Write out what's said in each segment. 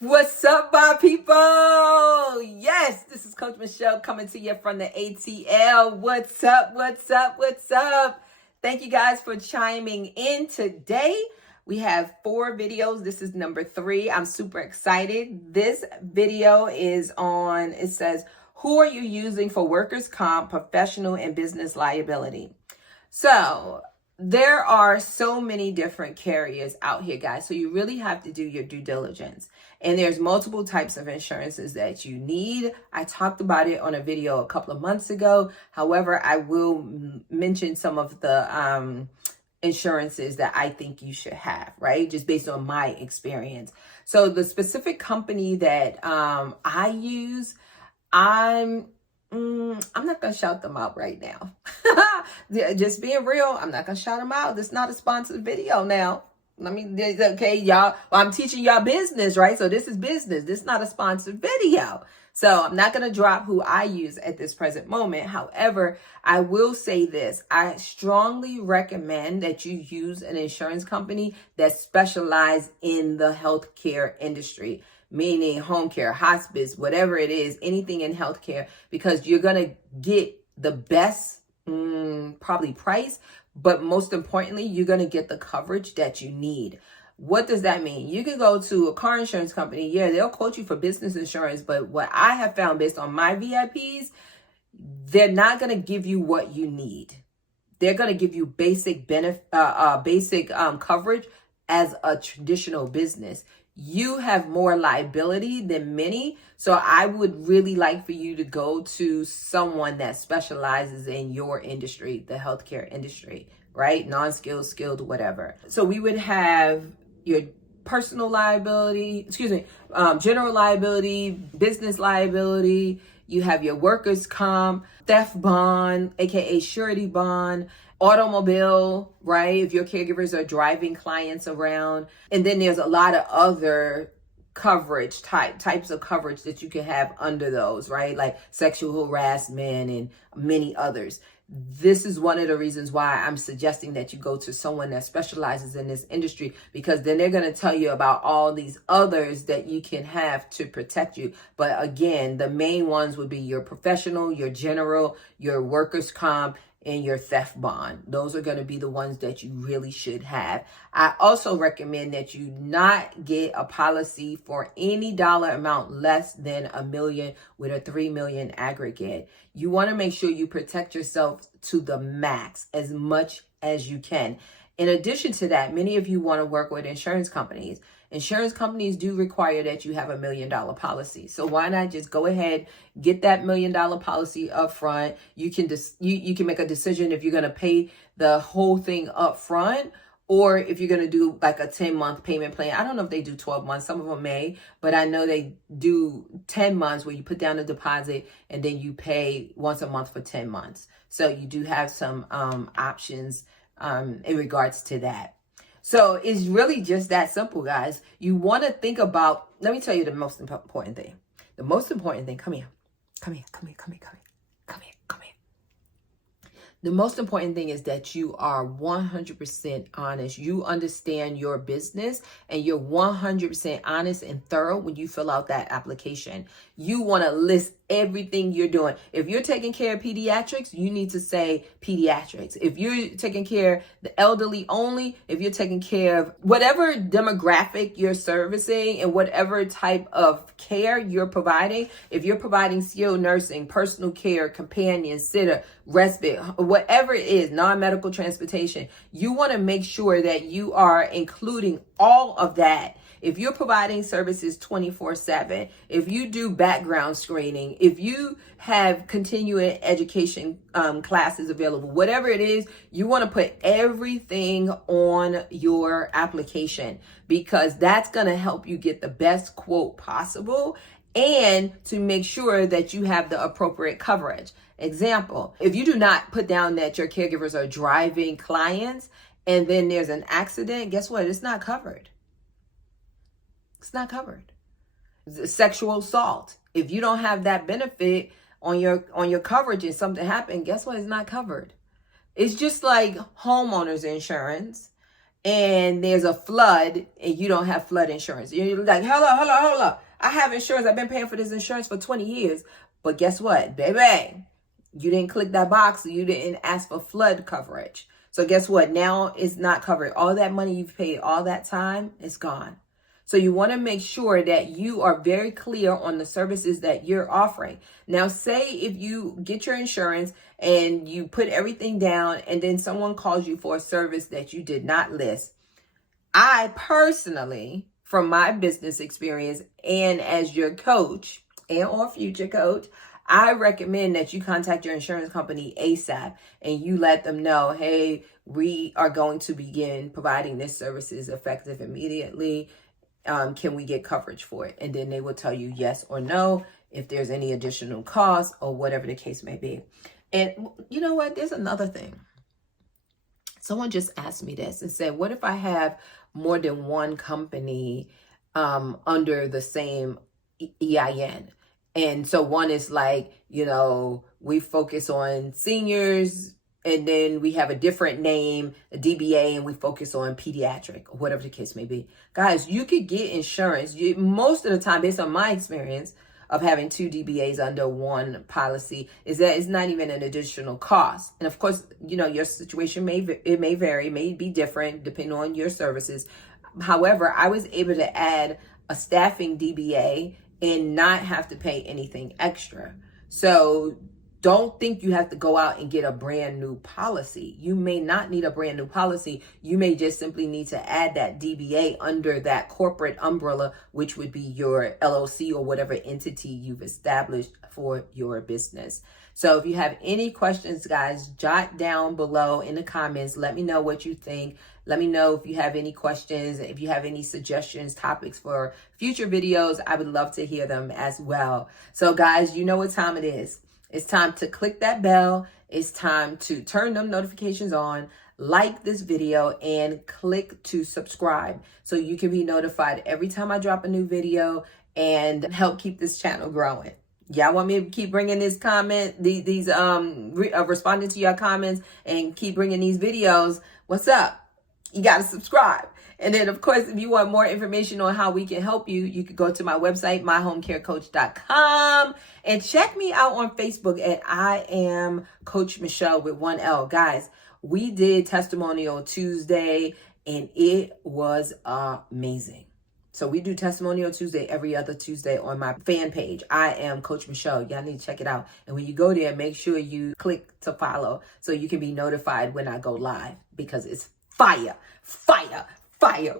What's up, my people? Yes, this is Coach Michele coming to you from the ATL. What's up? What's up? What's up? Thank you guys for chiming in today. We have 4 videos. This is number 3. I'm super excited. This video is on, it says, who are you using for workers' comp, professional, and business liability? So there are so many different carriers out here, guys. So you really have to do your due diligence. And there's multiple types of insurances that you need. I talked about it on a video a couple of months ago. However, I will mention some of the insurances that I think you should have, right? Just based on my experience. So the specific company that I use, I'm not going to shout them out right now. Just being real, I'm not going to shout them out. This is not a sponsored video now. Okay, y'all. Well, I'm teaching y'all business, right? So this is business. This is not a sponsored video. So I'm not going to drop who I use at this present moment. However, I will say this. I strongly recommend that you use an insurance company that specializes in the healthcare industry, meaning home care, hospice, whatever it is, anything in healthcare, because you're going to get the best probably price, but most importantly, you're going to get the coverage that you need. What does that mean? You can go to a car insurance company. Yeah, they'll quote you for business insurance, but what I have found based on my VIPs, they're not going to give you what you need. They're going to give you basic coverage as a traditional business. You have more liability than many. So I would really like for you to go to someone that specializes in your industry, the healthcare industry, right? Non-skilled, skilled, whatever. So we would have your personal liability, general liability, business liability. You have your workers' comp, theft bond, aka surety bond, automobile, right? If your caregivers are driving clients around. And then there's a lot of other coverage types of coverage that you can have under those, right? Like sexual harassment and many others. This is one of the reasons why I'm suggesting that you go to someone that specializes in this industry, because then they're going to tell you about all these others that you can have to protect you. But again, the main ones would be your professional, your general, your workers' comp, and your theft bond. Those are going to be the ones that you really should have. I also recommend that you not get a policy for any dollar amount less than $1 million with a $3 million aggregate. You want to make sure you protect yourself to the max as much as you can. In addition to that, many of you want to work with insurance companies. Insurance companies do require that you have $1 million policy. So why not just go ahead, get that $1 million policy up front. You can you can make a decision if you're going to pay the whole thing up front, or if you're going to do like a 10-month payment plan. I don't know if they do 12 months. Some of them may, but I know they do 10 months where you put down a deposit and then you pay once a month for 10 months. So you do have some options in regards to that. So it's really just that simple, guys. You want to think about, let me tell you the most important thing. The most important thing, come here. The most important thing is that you are 100% honest. You understand your business and you're 100% honest and thorough when you fill out that application. You want to list everything you're doing. If you're taking care of pediatrics, you need to say pediatrics. If you're taking care of the elderly only, if you're taking care of whatever demographic you're servicing and whatever type of care you're providing, if you're providing skilled nursing, personal care, companion, sitter, respite, whatever it is, non-medical transportation, you want to make sure that you are including all of that. If you're providing services 24/7, if you do background screening, if you have continuing education classes available, whatever it is, you want to put everything on your application, because that's going to help you get the best quote possible and to make sure that you have the appropriate coverage. Example, if you do not put down that your caregivers are driving clients and then there's an accident, guess what? It's not covered. It's not covered. Sexual assault. If you don't have that benefit on your coverage and something happened, guess what? It's not covered. It's just like homeowners insurance and there's a flood and you don't have flood insurance. You're like, hold up. I have insurance. I've been paying for this insurance for 20 years. But guess what, baby? You didn't click that box. You didn't ask for flood coverage. So guess what? Now it's not covered. All that money you've paid all that time is gone. So you want to make sure that you are very clear on the services that you're offering. Now, say if you get your insurance and you put everything down and then someone calls you for a service that you did not list. I personally, from my business experience and as your coach and or future coach, I recommend that you contact your insurance company ASAP and you let them know, hey, we are going to begin providing this services effective immediately. Can we get coverage for it? And then they will tell you yes or no, if there's any additional costs or whatever the case may be. And you know what? There's another thing. Someone just asked me this and said, what if I have more than one company under the same EIN? And so one is like, we focus on seniors, and then we have a different name, a DBA, and we focus on pediatric or whatever the case may be. Guys, you could get insurance. Most of the time, based on my experience of having 2 DBAs under one policy, is that it's not even an additional cost. And of course, your situation may vary, may be different depending on your services. However, I was able to add a staffing DBA and not have to pay anything extra. So don't think you have to go out and get a brand new policy. You may not need a brand new policy. You may just simply need to add that DBA under that corporate umbrella, which would be your LLC or whatever entity you've established for your business. So if you have any questions, guys, jot down below in the comments. Let me know what you think. Let me know if you have any questions, if you have any suggestions, topics for future videos. I would love to hear them as well. So guys, you know what time it is. It's time to click that bell. It's time to turn them notifications on, like this video, and click to subscribe so you can be notified every time I drop a new video and help keep this channel growing. Y'all want me to keep bringing this responding to your comments and keep bringing these videos? What's up? You got to subscribe. And then, of course, if you want more information on how we can help you, you could go to my website, myhomecarecoach.com, and check me out on Facebook at I am Coach Michele with 1 L. Guys, we did Testimonial Tuesday, and it was amazing. So we do Testimonial Tuesday every other Tuesday on my fan page. I am Coach Michele. Y'all need to check it out. And when you go there, make sure you click to follow so you can be notified when I go live, because it's fire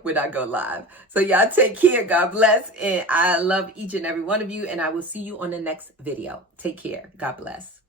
when I go live. So y'all take care. God bless. And I love each and every one of you. And I will see you on the next video. Take care. God bless.